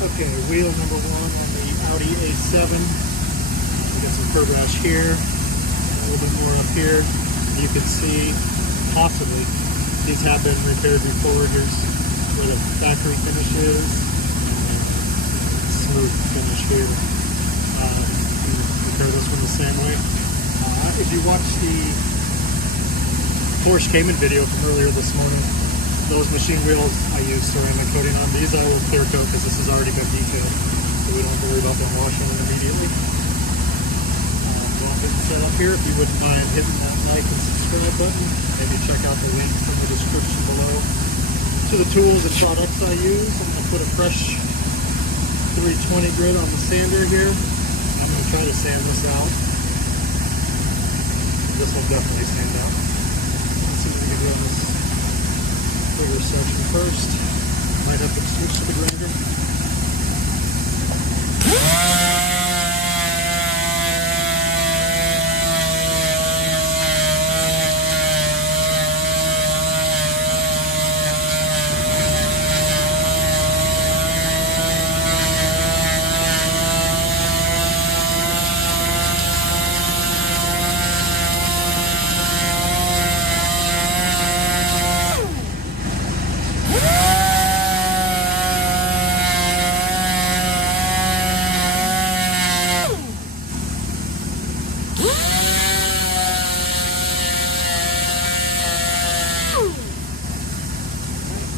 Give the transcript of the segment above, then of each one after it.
Okay, wheel number 1 on the Audi A7. We get some curb rash here, a little bit more up here. You can see, possibly, these have been repaired before. Here's where the factory finish is. Smooth finish here. Repair this one the same way. If you watch the Porsche Cayman video from earlier this morning, those machine wheels I use ceramic coating on. These I will clear coat because this has already been detailed, so we don't have to worry about them washing them immediately. Well, getting set up here. If you wouldn't mind hitting that like and subscribe button, maybe check out the links in the description below to the tools and products I use. I'm going to put a fresh 320 grit on the sander here. I'm going to try to sand this out. This will definitely sand out. Let's see if we can run this bigger section first. Might have to switch to the grinder.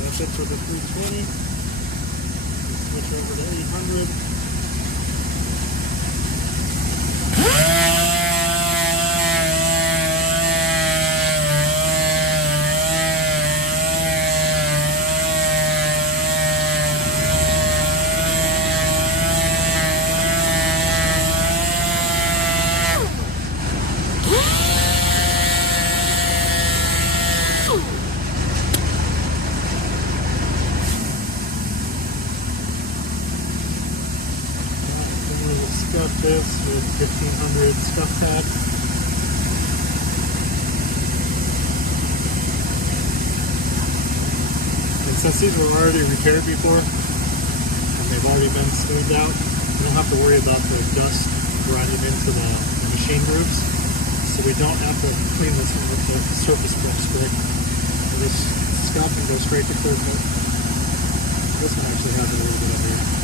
That's it for the 320. Switch over to 800. Scuff this with 1500 scuff pad. And since these were already repaired before and they've already been smoothed out, we don't have to worry about the dust grinding into the machine grooves. So we don't have to clean this one with the surface brush spray. So this scuff and go straight to clear coat. This one actually has a little bit of here.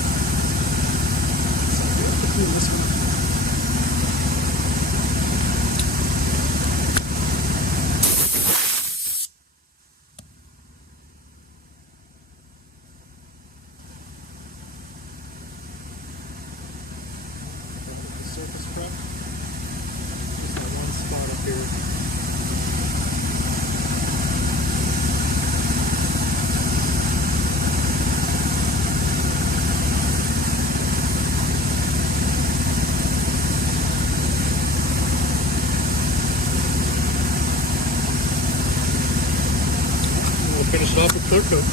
This one. The surface prep. Just that one spot up here. Finish it off with clear coat.